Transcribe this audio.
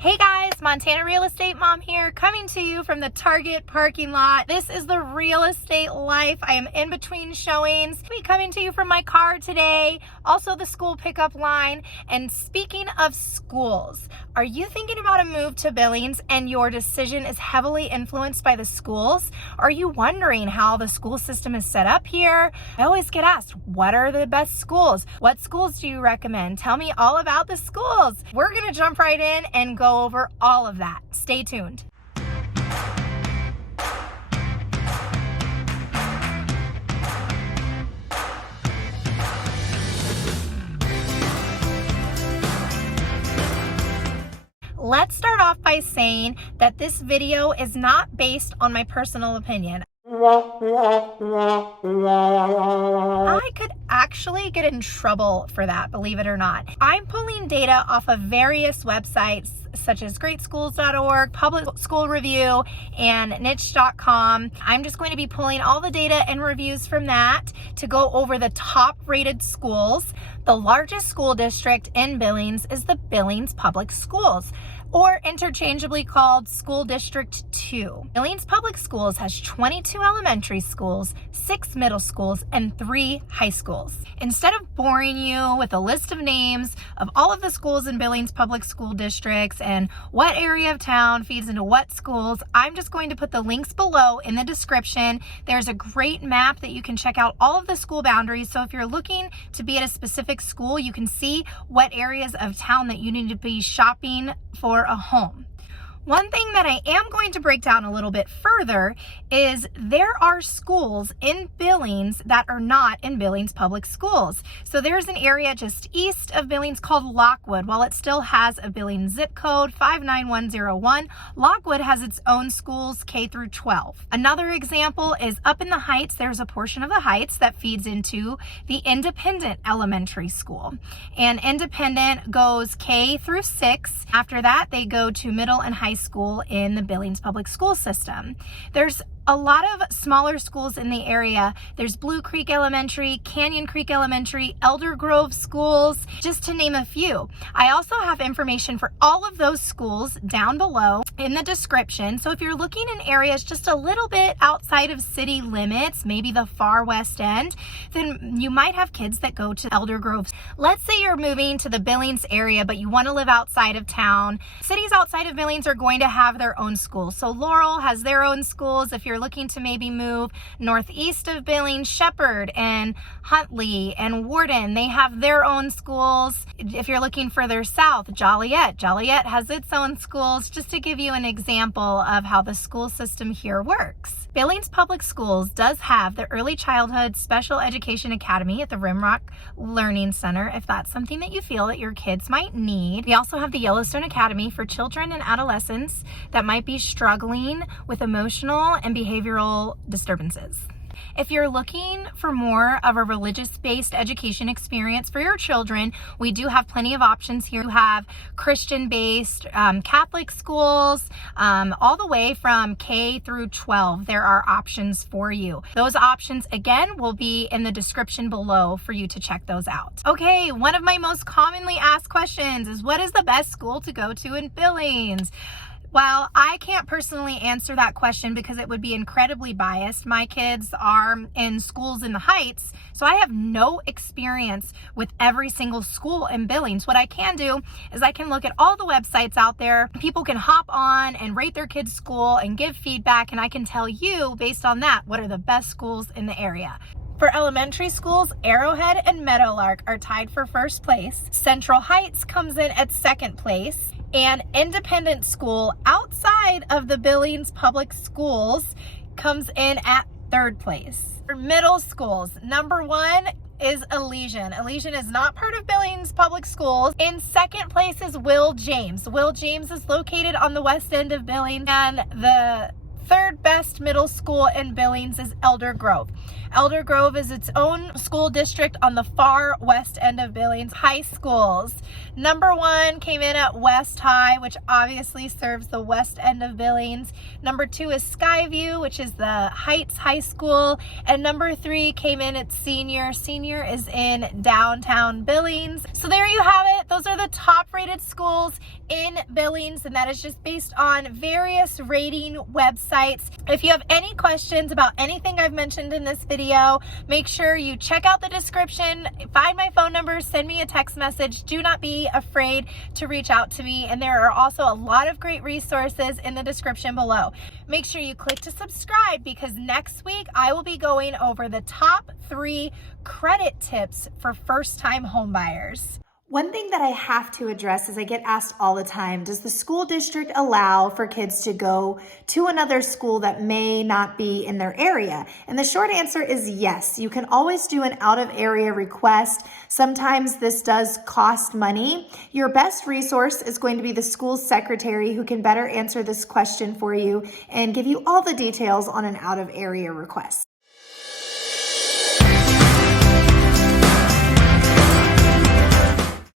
Hey guys, Montana Real Estate Mom here, coming to you from the Target parking lot. This is the real estate life. I am in between showings. I'll be coming to you from my car today, also the school pickup line. And speaking of schools, are you thinking about a move to Billings and your decision is heavily influenced by the schools? Are you wondering how the school system is set up here? I always get asked, what are the best schools? What schools do you recommend? Tell me all about the schools. We're gonna jump right in and go over all of that. Stay tuned. Let's start off by saying that this video is not based on my personal opinion. I could actually get in trouble for that, believe it or not. I'm pulling data off of various websites such as greatschools.org, Public School Review, and niche.com. I'm just going to be pulling all the data and reviews from that to go over the top rated schools. The largest school district in Billings is the Billings Public Schools, or interchangeably called School District 2. Billings Public Schools has 22 elementary schools, 6 middle schools, and 3 high schools. Instead of boring you with a list of names of all of the schools in Billings Public School Districts and what area of town feeds into what schools, I'm just going to put the links below in the description. There's a great map that you can check out all of the school boundaries. So if you're looking to be at a specific school, you can see what areas of town that you need to be shopping for a home. One thing that I am going to break down a little bit further is there are schools in Billings that are not in Billings Public Schools. So there's an area just east of Billings called Lockwood. While it still has a Billings zip code 59101, Lockwood has its own schools K through 12. Another example is up in the Heights. There's a portion of the Heights that feeds into the Independent Elementary School. And Independent goes K through 6. After that, they go to middle and high school in the Billings Public School System. There's a lot of smaller schools in the area. There's Blue Creek Elementary, Canyon Creek Elementary, Elder Grove Schools, just to name a few. I also have information for all of those schools down below in the description. So if you're looking in areas just a little bit outside of city limits, maybe the far west end, then you might have kids that go to Elder Grove. Let's say you're moving to the Billings area, but you want to live outside of town. Cities outside of Billings are going to have their own schools. So Laurel has their own schools. If you're looking to maybe move northeast of Billings, Shepherd and Huntley and Warden, they have their own schools. If you're looking further south, Joliet has its own schools, just to give you an example of how the school system here works. Billings Public Schools does have the Early Childhood Special Education Academy at the Rimrock Learning Center, if that's something that you feel that your kids might need. We also have the Yellowstone Academy for children and adolescents that might be struggling with emotional and behavioral disturbances. If you're looking for more of a religious-based education experience for your children, we do have plenty of options here. We have Christian-based Catholic schools, all the way from K through 12. There are options for you. Those options, again, will be in the description below for you to check those out. Okay, one of my most commonly asked questions is, what is the best school to go to in Billings? Well, I can't personally answer that question because it would be incredibly biased. My kids are in schools in the Heights, so I have no experience with every single school in Billings. What I can do is I can look at all the websites out there. People can hop on and rate their kids' school and give feedback, and I can tell you, based on that, what are the best schools in the area. For elementary schools, Arrowhead and Meadowlark are tied for first place. Central Heights comes in at second place. And Independent School outside of the Billings Public Schools comes in at third place. For middle schools, number 1 is Elysian. Elysian is not part of Billings Public Schools. In second place is Will James. Will James is located on the west end of Billings. And the third best middle school in Billings is Elder Grove. Elder Grove is its own school district on the far west end of Billings. High schools. Number 1 came in at West High, which obviously serves the west end of Billings. Number 2 is Skyview, which is the Heights High School. And number 3 came in at Senior. Senior is in downtown Billings. So there you have it. Those are the top rated schools in Billings, and that is just based on various rating websites. If you have any questions about anything I've mentioned in this video, make sure you check out the description, find my phone number, send me a text message. Do not be afraid to reach out to me, and there are also a lot of great resources in the description below. Make sure you click to subscribe, because next week I will be going over the top 3 credit tips for first-time homebuyers. One thing that I have to address is I get asked all the time, does the school district allow for kids to go to another school that may not be in their area? And the short answer is yes. You can always do an out-of-area request. Sometimes this does cost money. Your best resource is going to be the school secretary, who can better answer this question for you and give you all the details on an out-of-area request.